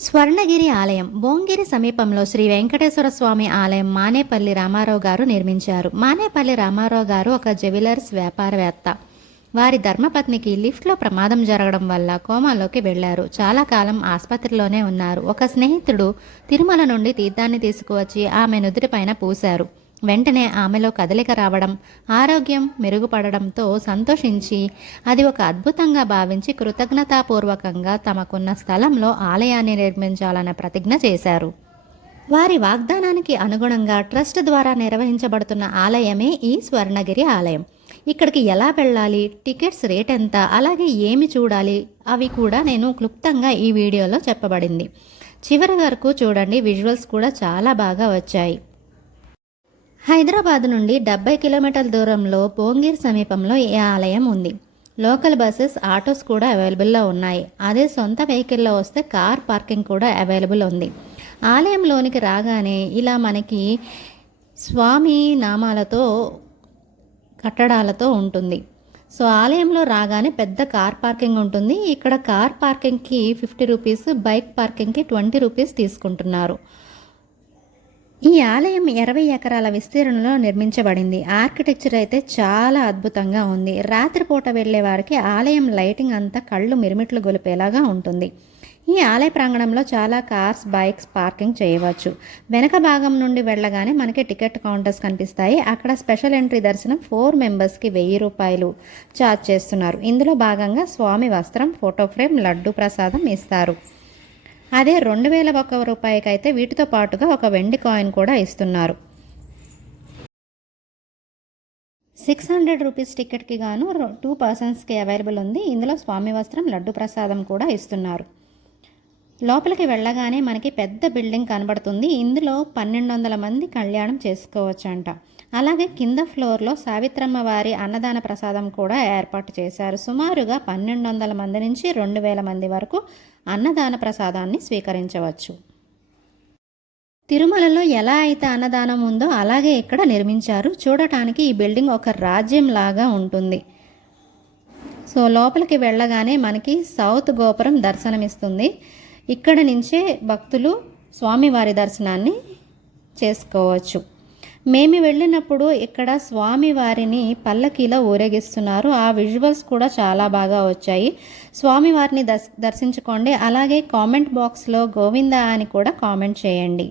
స్వర్ణగిరి ఆలయం భోంగిరి సమీపంలో శ్రీ వెంకటేశ్వర స్వామి ఆలయం మానేపల్లి రామారావు గారు నిర్మించారు. మానేపల్లి రామారావు గారు ఒక జ్యువెలర్స్ వ్యాపారవేత్త. వారి ధర్మపత్నికి లిఫ్ట్లో ప్రమాదం జరగడం వల్ల కోమాలోకి వెళ్లారు. చాలా కాలం ఆసుపత్రిలోనే ఉన్నారు. ఒక స్నేహితుడు తిరుమల నుండి తీర్థాన్ని తీసుకువచ్చి ఆమె నుదుటిపైన పూశారు. వెంటనే ఆమెలో కదలిక రావడం, ఆరోగ్యం మెరుగుపడడంతో సంతోషించి అది ఒక అద్భుతంగా భావించి కృతజ్ఞతాపూర్వకంగా తమకున్న స్థలంలో ఆలయాన్ని నిర్మించాలన్న ప్రతిజ్ఞ చేశారు. వారి వాగ్దానానికి అనుగుణంగా ట్రస్ట్ ద్వారా నిర్వహించబడుతున్న ఆలయమే ఈ స్వర్ణగిరి ఆలయం. ఇక్కడికి ఎలా వెళ్ళాలి, టికెట్స్ రేట్ ఎంత, అలాగే ఏమి చూడాలి అవి కూడా నేను క్లుప్తంగా ఈ వీడియోలో చెప్పబడింది. చివరి వరకు చూడండి. విజువల్స్ కూడా చాలా బాగా వచ్చాయి. హైదరాబాద్ నుండి 70 కిలోమీటర్ల దూరంలో భోంగిరి సమీపంలో ఈ ఆలయం ఉంది. లోకల్ బస్సెస్, ఆటోస్ కూడా అవైలబుల్లో ఉన్నాయి. అదే సొంత వెహికల్లో వస్తే కార్ పార్కింగ్ కూడా అవైలబుల్ ఉంది. ఆలయంలోనికి రాగానే ఇలా మనకి స్వామి నామాలతో కట్టడాలతో ఉంటుంది. సో ఆలయంలో రాగానే పెద్ద కార్ పార్కింగ్ ఉంటుంది. ఇక్కడ కార్ పార్కింగ్కి 50 రూపీస్, బైక్ పార్కింగ్కి 20 రూపీస్ తీసుకుంటున్నారు. ఈ ఆలయం 20 ఎకరాల విస్తీర్ణంలో నిర్మించబడింది. ఆర్కిటెక్చర్ అయితే చాలా అద్భుతంగా ఉంది. రాత్రిపూట వెళ్లే వారికి ఆలయం లైటింగ్ అంతా కళ్ళు మిరుమిట్లు గొలిపేలాగా ఉంటుంది. ఈ ఆలయ ప్రాంగణంలో చాలా కార్స్, బైక్స్ పార్కింగ్ చేయవచ్చు. వెనక భాగం నుండి వెళ్ళగానే మనకి టికెట్ కౌంటర్స్ కనిపిస్తాయి. అక్కడ స్పెషల్ ఎంట్రీ దర్శనం 4 మెంబర్స్కి 1000 రూపాయలు ఛార్జ్ చేస్తున్నారు. ఇందులో భాగంగా స్వామి వస్త్రం, ఫోటో ఫ్రేమ్, లడ్డు ప్రసాదం ఇస్తారు. అదే 2001 రూపాయికి అయితే వీటితో పాటుగా ఒక వెండి కాయిన్ కూడా ఇస్తున్నారు. 600 రూపీస్ టికెట్కి గాను 2 పర్సన్స్కి అవైలబుల్ ఉంది. ఇందులో స్వామి వస్త్రం, లడ్డు ప్రసాదం కూడా ఇస్తున్నారు. లోపలికి వెళ్ళగానే మనకి పెద్ద బిల్డింగ్ కనబడుతుంది. ఇందులో 1200 మంది కళ్యాణం చేసుకోవచ్చంట. అలాగే కింద ఫ్లోర్లో సావిత్రమ్మ వారి అన్నదాన ప్రసాదం కూడా ఏర్పాటు చేశారు. సుమారుగా 1200 మంది నుంచి 2000 మంది వరకు అన్నదాన ప్రసాదాన్ని స్వీకరించవచ్చు. తిరుమలలో ఎలా అయితే అన్నదానం ఉందో అలాగే ఇక్కడ నిర్మించారు. చూడటానికి ఈ బిల్డింగ్ ఒక రాజ్యం లాగా ఉంటుంది. సో లోపలికి వెళ్ళగానే మనకి సౌత్ గోపురం దర్శనమిస్తుంది. ఇక్కడ నుంచే భక్తులు స్వామివారి దర్శనాన్ని చేసుకోవచ్చు. మేము వెళ్ళినప్పుడు ఇక్కడ స్వామివారిని పల్లకీలో ఊరేగిస్తున్నారు. ఆ విజువల్స్ కూడా చాలా బాగా వచ్చాయి. స్వామివారిని దర్శించుకోండి. అలాగే కామెంట్ బాక్స్లో గోవిందా అని కూడా కామెంట్ చేయండి.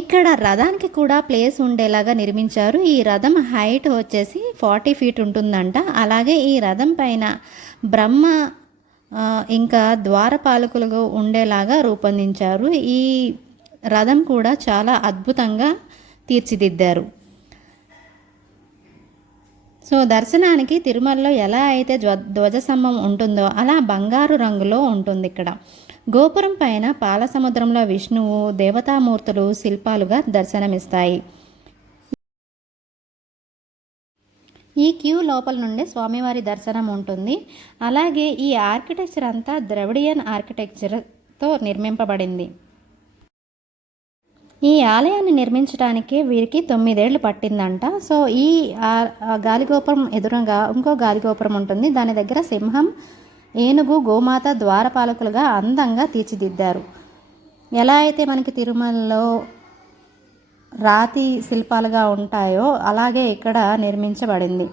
ఇక్కడ రథానికి కూడా ప్లేస్ ఉండేలాగా నిర్మించారు. ఈ రథం హైట్ వచ్చేసి 40 ఫీట్ ఉంటుందంట. అలాగే ఈ రథం పైన బ్రహ్మ ఇంకా ద్వారపాలకులుగా ఉండేలాగా రూపొందించారు. ఈ రథం కూడా చాలా అద్భుతంగా తీర్చిదిద్దారు. సో దర్శనానికి తిరుమలలో ఎలా అయితే ధ్వజస్తంభం ఉంటుందో అలా బంగారు రంగులో ఉంటుంది. ఇక్కడ గోపురం పైన పాలసముద్రంలో విష్ణువు, దేవతామూర్తులు శిల్పాలుగా దర్శనమిస్తాయి. ఈ క్యూ లోపల నుండి స్వామివారి దర్శనం ఉంటుంది. అలాగే ఈ ఆర్కిటెక్చర్ అంతా ద్రవిడియన్ ఆర్కిటెక్చర్తో నిర్మింపబడింది. ఈ ఆలయాన్ని నిర్మించడానికి వీరికి 9 ఏళ్ళు పట్టిందంట. సో ఈ గాలిగోపురం ఎదురుగా ఇంకో గాలిగోపురం ఉంటుంది. దాని దగ్గర సింహం, ఏనుగు, గోమాత ద్వారపాలకులుగా అందంగా తీర్చిదిద్దారు. ఎలా అయితే మనకి తిరుమలలో రాతి శిల్పాలుగా ఉంటాయో అలాగే ఇక్కడ నిర్మించబడింది.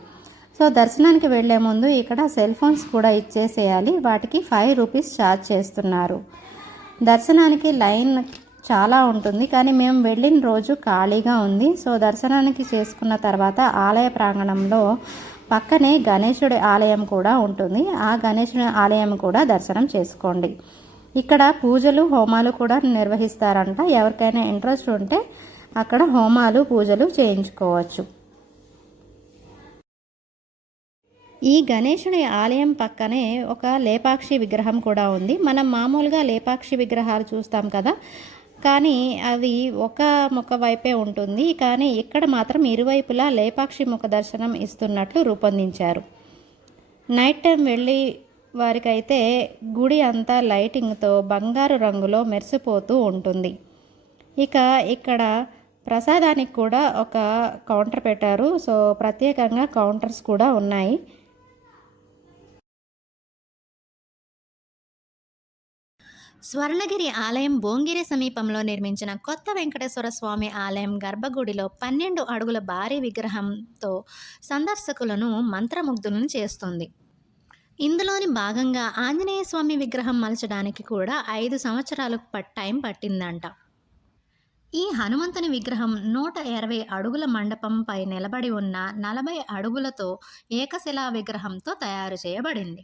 సో దర్శనానికి వెళ్లే ముందు ఇక్కడ సెల్ ఫోన్స్ కూడా ఇచ్చేసేయాలి. వాటికి 5 రూపీస్ ఛార్జ్ చేస్తున్నారు. దర్శనానికి లైన్ చాలా ఉంటుంది, కానీ మేము వెళ్ళిన రోజు ఖాళీగా ఉంది. సో దర్శనానికి చేసుకున్న తర్వాత ఆలయ ప్రాంగణంలో పక్కనే గణేశుడి ఆలయం కూడా ఉంటుంది. ఆ గణేశుడి ఆలయం కూడా దర్శనం చేసుకోండి. ఇక్కడ పూజలు, హోమాలు కూడా నిర్వహిస్తారంట. ఎవరికైనా ఇంట్రెస్ట్ ఉంటే అక్కడ హోమాలు పూజలు చేయించుకోవచ్చు. ఈ గణేశుని ఆలయం పక్కనే ఒక లేపాక్షి విగ్రహం కూడా ఉంది. మనం మామూలుగా లేపాక్షి విగ్రహాలు చూస్తాం కదా, కానీ అవి ఒక ముఖ వైపే ఉంటుంది. కానీ ఇక్కడ మాత్రం ఇరువైపులా లేపాక్షి ముఖ దర్శనం ఇస్తున్నట్లు రూపొందించారు. నైట్ టైం వెళ్ళి వారికైతే గుడి అంతా లైటింగ్తో బంగారు రంగులో మెరిసిపోతూ ఉంటుంది. ఇక ఇక్కడ ప్రసాదానికి కూడా ఒక కౌంటర్ పెట్టారు. సో ప్రత్యేకంగా కౌంటర్స్ కూడా ఉన్నాయి. స్వర్ణగిరి ఆలయం భోంగిరి సమీపంలో నిర్మించిన కొత్త వెంకటేశ్వర స్వామి ఆలయం గర్భగుడిలో 12 అడుగుల భారీ విగ్రహంతో సందర్శకులను మంత్రముగ్ధులను చేస్తుంది. ఇందులోని భాగంగా ఆంజనేయ స్వామి విగ్రహం మలచడానికి కూడా 5 సంవత్సరాలు టైం పట్టిందంట. ఈ హనుమంతుని విగ్రహం 120 అడుగుల మండపంపై నిలబడి ఉన్న 40 అడుగులతో ఏకశిలా విగ్రహంతో తయారు చేయబడింది.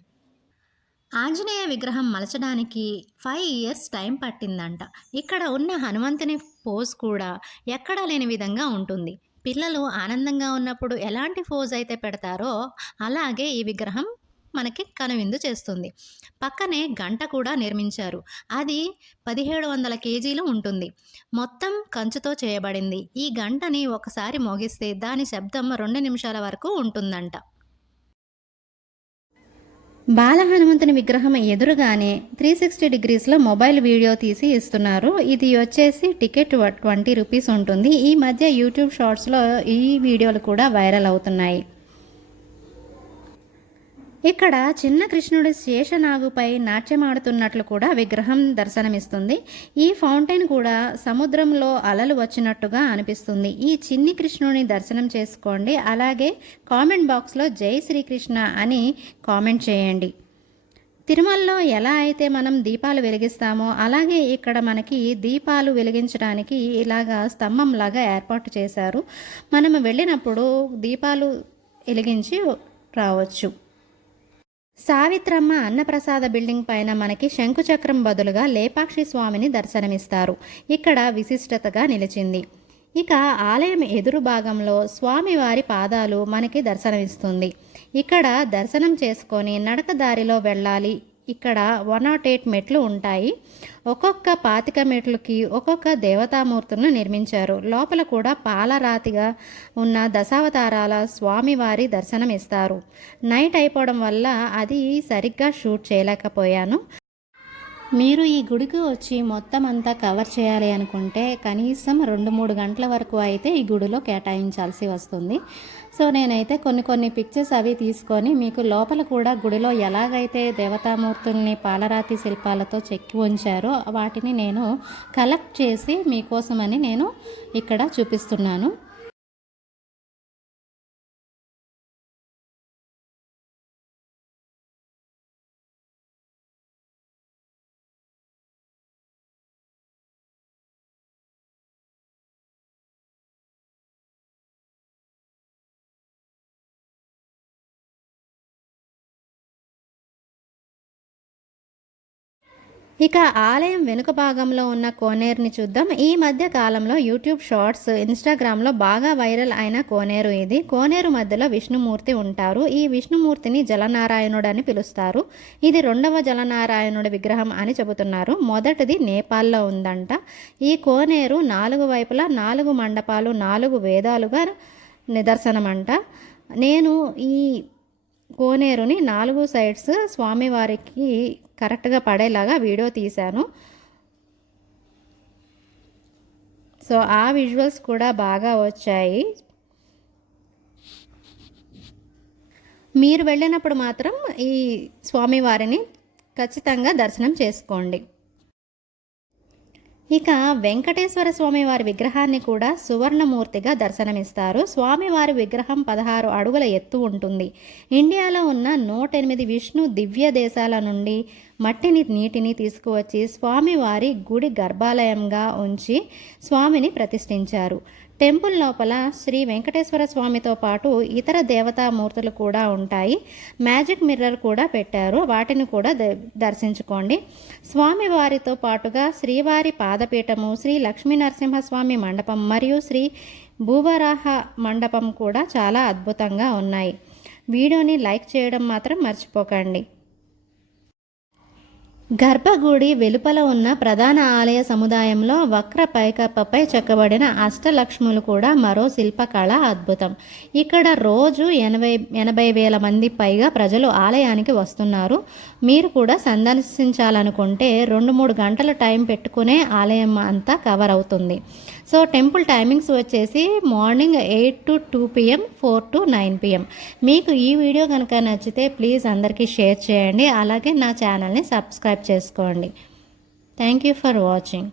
ఆంజనేయ విగ్రహం మలచడానికి 5 ఇయర్స్ టైం పట్టిందంట. ఇక్కడ ఉన్న హనుమంతుని పోజ్ కూడా ఎక్కడా లేని విధంగా ఉంటుంది. పిల్లలు ఆనందంగా ఉన్నప్పుడు ఎలాంటి పోజ్ అయితే పెడతారో అలాగే ఈ విగ్రహం మనకి కనువిందు చేస్తుంది. పక్కనే గంట కూడా నిర్మించారు. అది 1700 కేజీలు ఉంటుంది. మొత్తం కంచుతో చేయబడింది. ఈ గంటని ఒకసారి మోగిస్తే దాని శబ్దం 2 నిమిషాల వరకు ఉంటుందంట. బాల హనుమంతుని విగ్రహం ఎదురుగానే 360 డిగ్రీస్లో మొబైల్ వీడియో తీసి ఇస్తున్నారు. ఇది వచ్చేసి టికెట్ 20 రూపీస్ ఉంటుంది. ఈ మధ్య యూట్యూబ్ షార్ట్స్లో ఈ వీడియోలు కూడా వైరల్ అవుతున్నాయి. ఇక్కడ చిన్న కృష్ణుడు శేషనాగుపై నాట్యమాడుతున్నట్లు కూడా విగ్రహం దర్శనమిస్తుంది. ఈ ఫౌంటైన్ కూడా సముద్రంలో అలలు వచ్చినట్టుగా అనిపిస్తుంది. ఈ చిన్ని కృష్ణుని దర్శనం చేసుకోండి. అలాగే కామెంట్ బాక్స్లో జై శ్రీకృష్ణ అని కామెంట్ చేయండి. తిరుమలలో ఎలా అయితే మనం దీపాలు వెలిగిస్తామో అలాగే ఇక్కడ మనకి దీపాలు వెలిగించడానికి ఇలాగా స్తంభంలాగా ఏర్పాటు చేశారు. మనం వెళ్ళినప్పుడు దీపాలు వెలిగించి రావచ్చు. సావిత్రమ్మ అన్నప్రసాద బిల్డింగ్ పైన మనకి శంకుచక్రం బదులుగా లేపాక్షి స్వామిని దర్శనమిస్తారు. ఇక్కడ విశిష్టతగా నిలిచింది. ఇక ఆలయం ఎదురు భాగంలో స్వామివారి పాదాలు మనకి దర్శనమిస్తుంది. ఇక్కడ దర్శనం చేసుకొని నడక దారిలో వెళ్ళాలి. ఇక్కడ 108 మెట్లు ఉంటాయి. ఒక్కొక్క 25 మెట్లకి ఒక్కొక్క దేవతామూర్తులను నిర్మించారు. లోపల కూడా పాలరాతిగా ఉన్న దశావతారాల స్వామివారి దర్శనం ఇస్తారు. నైట్ అయిపోవడం వల్ల అది సరిగ్గా షూట్ చేయలేకపోయాను. మీరు ఈ గుడికి వచ్చి మొత్తం అంతా కవర్ చేయాలి అనుకుంటే కనీసం 2-3 గంటల వరకు అయితే ఈ గుడిలో కేటాయించాల్సి వస్తుంది. సో నేనైతే కొన్ని పిక్చర్స్ అవి తీసుకొని మీకు లోపల కూడా గుడిలో ఎలాగైతే దేవతామూర్తుల్ని పాలరాతి శిల్పాలతో చెక్కి ఉంచారో వాటిని నేను కలెక్ట్ చేసి మీకోసమని నేను ఇక్కడ చూపిస్తున్నాను. ఇక ఆలయం వెనుక భాగంలో ఉన్న కోనేరుని చూద్దాం. ఈ మధ్య కాలంలో యూట్యూబ్ షార్ట్స్, ఇన్స్టాగ్రామ్లో బాగా వైరల్ అయిన కోనేరు ఇది. కోనేరు మధ్యలో విష్ణుమూర్తి ఉంటారు. ఈ విష్ణుమూర్తిని జలనారాయణుడు అని పిలుస్తారు. ఇది 2వ జలనారాయణుడి విగ్రహం అని చెబుతున్నారు. మొదటిది నేపాల్లో ఉందంట. ఈ కోనేరు 4 వైపులా 4 మండపాలు 4 వేదాలుగా నిదర్శనమంట. నేను ఈ కోనేరుని 4 సైడ్స్ స్వామివారికి కరెక్ట్గా పడేలాగా వీడియో తీశాను. సో ఆ విజువల్స్ కూడా బాగా వచ్చాయి. మీరు వెళ్ళినప్పుడు మాత్రం ఈ స్వామివారిని ఖచ్చితంగా దర్శనం చేసుకోండి. ఇక వెంకటేశ్వర స్వామివారి విగ్రహాన్ని కూడా సువర్ణమూర్తిగా దర్శనమిస్తారు. స్వామివారి విగ్రహం 16 అడుగుల ఎత్తు ఉంటుంది. ఇండియాలో ఉన్న 108 విష్ణు దివ్య దేశాల నుండి మట్టిని నీటిని తీసుకువచ్చి స్వామివారి గుడి గర్భాలయంగా ఉంచి స్వామిని ప్రతిష్ఠించారు. టెంపుల్ లోపల శ్రీ వెంకటేశ్వర స్వామితో పాటు ఇతర దేవతామూర్తులు కూడా ఉంటాయి. మ్యాజిక్ మిర్రర్ కూడా పెట్టారు, వాటిని కూడా దర్శించుకోండి. స్వామివారితో పాటుగా శ్రీవారి పాదపీఠము, శ్రీ లక్ష్మీ నరసింహస్వామి మండపం మరియు శ్రీ భూవరాహ మండపం కూడా చాలా అద్భుతంగా ఉన్నాయి. వీడియోని లైక్ చేయడం మాత్రం మర్చిపోకండి. గర్భగుడి వెలుపల ఉన్న ప్రధాన ఆలయ సముదాయంలో వక్ర పైకప్పపై చెక్కబడిన అష్టలక్ష్ములు కూడా మరో శిల్పకళ అద్భుతం. ఇక్కడ రోజు 80,000 మంది పైగా ప్రజలు ఆలయానికి వస్తున్నారు. మీరు కూడా సందర్శించాలనుకుంటే 2-3 గంటల టైం పెట్టుకునే ఆలయం అంతా కవర్ అవుతుంది. సో టెంపుల్ టైమింగ్స్ వచ్చేసి morning 8 to 2 PM, 4 to 9 PM. మీకు ఈ వీడియో కనుక నచ్చితే ప్లీజ్ అందరికీ షేర్ చేయండి. అలాగే నా ఛానల్ని సబ్స్క్రైబ్ చేసుకోండి. Thank you for watching.